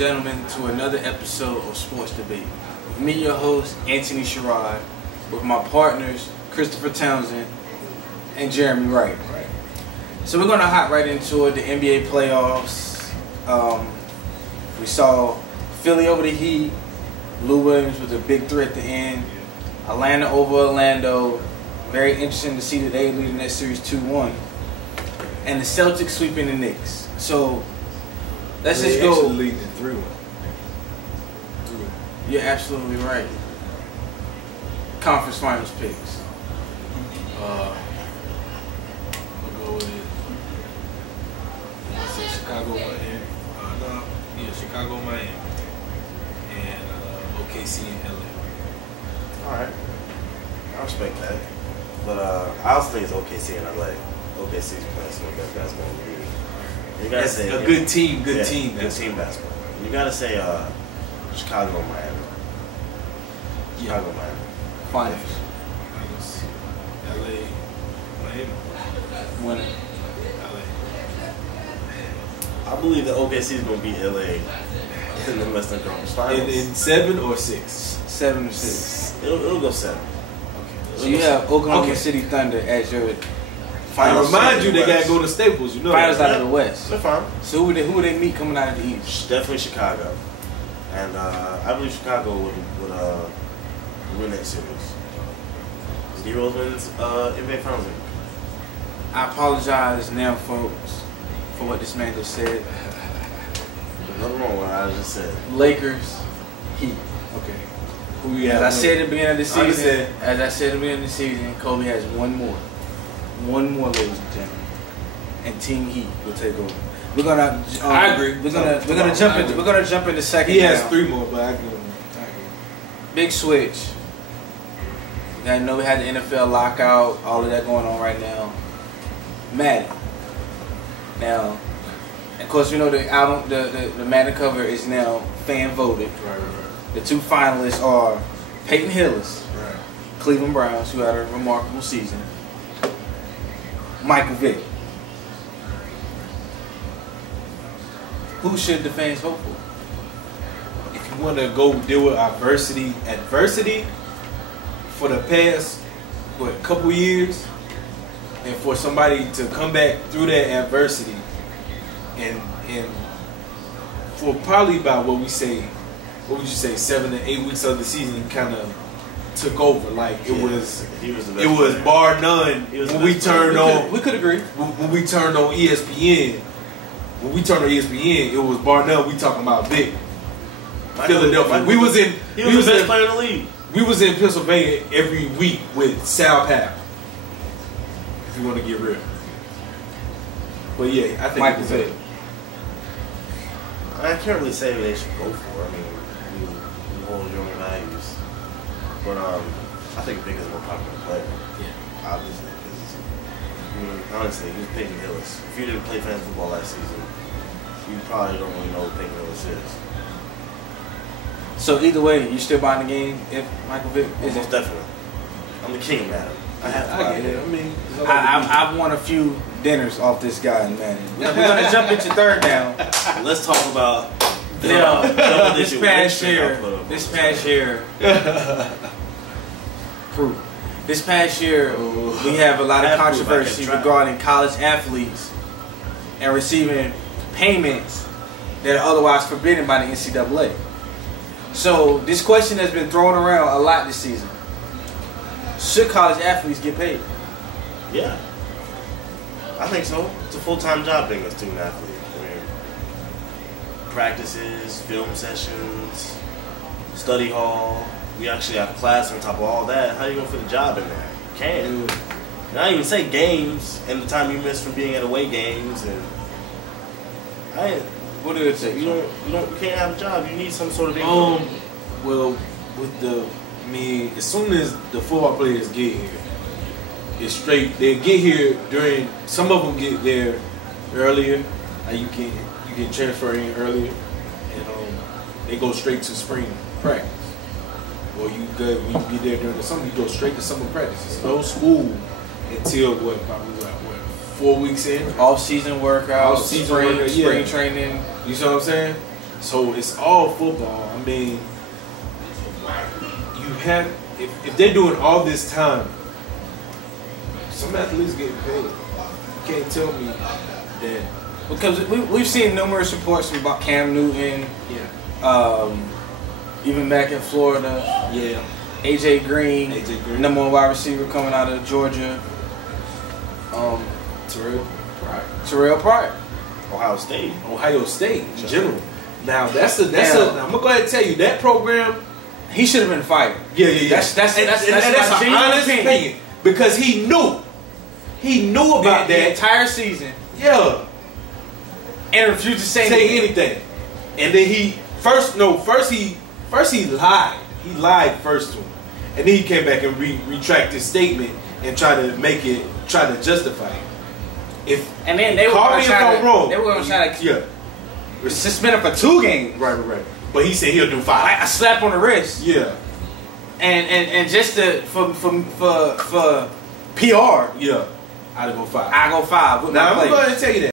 gentlemen, to another episode of Sports Debate. With me, your host, Anthony Sherrod, with my partners, Christopher Townsend and Jeremy Wright. So we're going to hop right into it, the NBA playoffs. We saw Philly over the Heat. Lou Williams was a big threat at the end. Atlanta over Orlando. Very interesting to see that they leading that series 2-1. And the Celtics sweeping the Knicks. So let's just go. Leading 3-1. You're absolutely right. Conference finals picks. I'll go with Chicago, Miami. Chicago, Miami, and OKC and LA. Alright. I respect that. But I also think it's OKC and LA. OKC's playing some good basketball in the league. You gotta say a good team, good team basketball. You gotta say Chicago, Miami. Chicago, Miami. Finals. LA, Miami. Winning. I believe that OKC is going to beat LA in the Western Conference Finals. In 7 or 6? 7 or 6. It'll go 7. Okay. So you have Oklahoma City Thunder as your I finals. remind you, they got to go to Staples. You know finals that. out of the West. They're fine. So who would they meet coming out of the East? Definitely Chicago. And I believe Chicago would win that series. D-Rose wins NBA Finals. I apologize now, folks, for what this man just said. There's nothing wrong with what I just said. Lakers, Heat. Okay. Who you As I said at the beginning of the season, Kobe has one more. One more, ladies and gentlemen. And Team Heat will take over. We're gonna. I agree. We're gonna jump into second. He has now. 3 more, but I agree. Big switch. I know we had the NFL lockout, all of that going on right now. Madden. Now, of course, we know the album, the Madden cover is now fan voted. Right. The 2 finalists are Peyton Hillis, Right. Cleveland Browns, who had a remarkable season. Michael Vick. Who should the fans vote for? If you want to go deal with adversity for the past couple years, and for somebody to come back through that adversity, and for probably about what would you say 7 to 8 weeks of the season, kind of took over. Like it was bar none when we turned on. We could agree. When we turned on ESPN, it was bar none. We talking about Vic. Philadelphia. He was the best player in the league. We was in Pennsylvania every week with Sal Powell. If you want to get real. But yeah, I think Michael Vick. I can't really say who they should go for. I mean, you hold your own values. But I think Vic is a more popular player. Yeah. Obviously. Honestly, he was Peyton Hillis. If you didn't play fantasy football last season, you probably don't really know who Peyton Hillis is. So either way, you still buying the game if Michael Vick is Most definitely. I'm the king of Madden. I have to buy get it. it. I mean, I've won a few dinners off this guy in Madden. We're gonna jump into third now. Let's talk about This past year, we have a lot of controversy regarding college athletes and receiving payments that are otherwise forbidden by the NCAA. So this question has been thrown around a lot this season. Should college athletes get paid? Yeah. I think so. It's a full-time job being a student athlete. I mean, practices, film sessions, study hall. We actually have class on top of all that. How are you going to fit a job in there? You can't. And I even say games and the time you miss from being at away games. And What do it take? you can't have a job. You need some sort of income. Well, as soon as the football players get here, it's straight. They get here during. Some of them get there earlier. You can transfer in earlier, and they go straight to spring practice. Or when you get there during the summer, you go straight to summer practice. It's no school until probably 4 weeks in. Off-season workout, Off-season workout, spring training. You see what I'm saying? So it's all football. I mean, you have if they're doing all this time, some athletes getting paid. You can't tell me that. Because we've seen numerous reports about Cam Newton, Yeah. even back in Florida. Yeah. AJ Green, number 1 wide receiver coming out of Georgia. Terrell Pryor. Ohio State. Ohio State in general. Now I'm gonna go ahead and tell you that program. He should have been fired. Yeah. That's and my an genuine honest opinion because he knew about the that entire season. Yeah, And refused to say anything. And then he first he lied. He lied first to him, and then he came back and retracted his statement and tried to justify it. And then they were call going me to if try I'm wrong. They were going to try to Yeah. suspend him for 2 games. Right. But he said he'll do 5. Like a slap on the wrist. Yeah. And just for PR. Yeah. I'd go 5. I go 5 with Now my I'm players. going to tell you that.